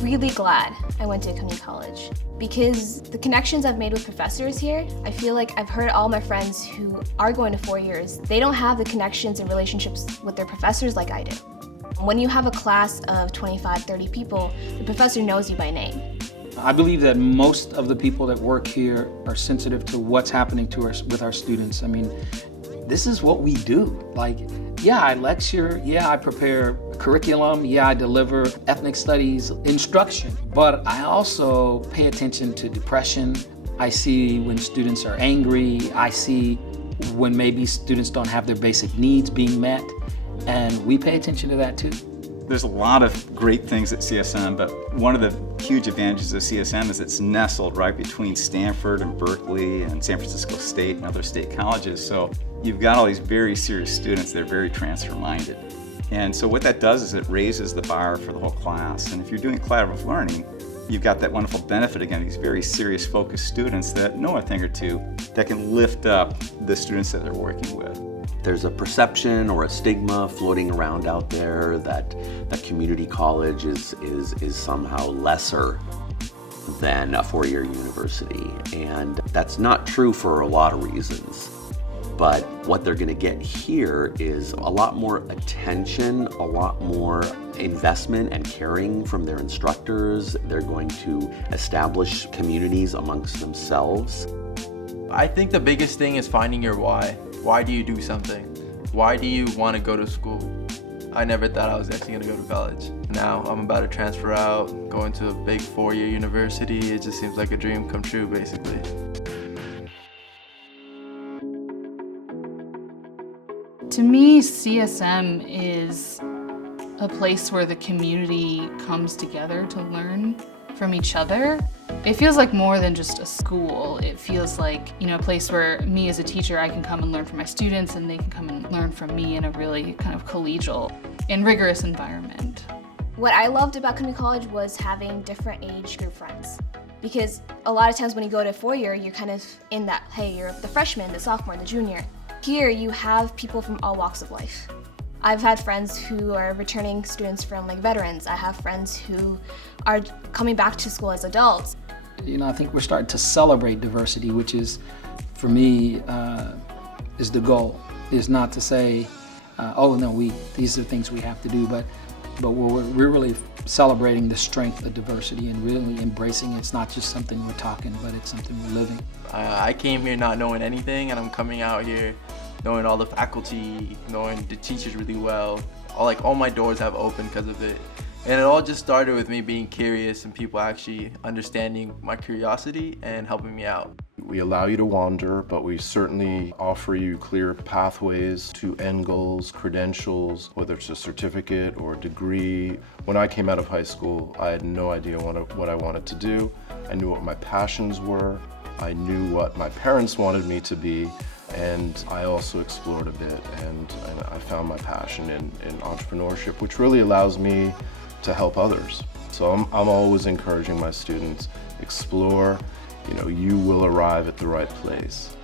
really glad I went to community college because the connections I've made with professors here, I feel like I've heard all my friends who are going to 4 years, they don't have the connections and relationships with their professors like I do. When you have a class of 25, 30 people, the professor knows you by name. I believe that most of the people that work here are sensitive to what's happening to us with our students. I mean, this is what we do. Like, yeah, I lecture, yeah, I prepare curriculum, yeah, I deliver ethnic studies instruction, but I also pay attention to depression. I see when students are angry. I see when maybe students don't have their basic needs being met, and we pay attention to that too. There's a lot of great things at CSM, but one of the huge advantages of CSM is it's nestled right between Stanford and Berkeley and San Francisco State and other state colleges. So you've got all these very serious students that are very transfer-minded. And so what that does is it raises the bar for the whole class. And if you're doing collaborative learning, you've got that wonderful benefit, again, these very serious, focused students that know a thing or two that can lift up the students that they're working with. There's a perception or a stigma floating around out there that community college is somehow lesser than a four-year university, and that's not true for a lot of reasons. But what they're going to get here is a lot more attention, a lot more investment and caring from their instructors. They're going to establish communities amongst themselves. I think the biggest thing is finding your why. Why do you do something? Why do you want to go to school? I never thought I was actually going to go to college. Now I'm about to transfer out, going to a big four-year university. It just seems like a dream come true, basically. To me, CSM is a place where the community comes together to learn from each other. It feels like more than just a school. It feels like, a place where me as a teacher, I can come and learn from my students and they can come and learn from me in a really kind of collegial and rigorous environment. What I loved about community college was having different age group friends. Because a lot of times when you go to 4-year, you're kind of in that, hey, you're the freshman, the sophomore, the junior. Here you have people from all walks of life. I've had friends who are returning students from veterans. I have friends who are coming back to school as adults. I think we're starting to celebrate diversity, which is, for me, is the goal. Is not to say, oh no, these are things we have to do, but we're really celebrating the strength of diversity and really embracing it. It's not just something we're talking, but it's something we're living. I came here not knowing anything, and I'm coming out here knowing all the faculty, knowing the teachers really well. All my doors have opened because of it. And it all just started with me being curious and people actually understanding my curiosity and helping me out. We allow you to wander, but we certainly offer you clear pathways to end goals, credentials, whether it's a certificate or a degree. When I came out of high school, I had no idea what I wanted to do. I knew what my passions were. I knew what my parents wanted me to be. And I also explored a bit, and I found my passion in entrepreneurship, which really allows me to help others. So I'm always encouraging my students, explore, you will arrive at the right place.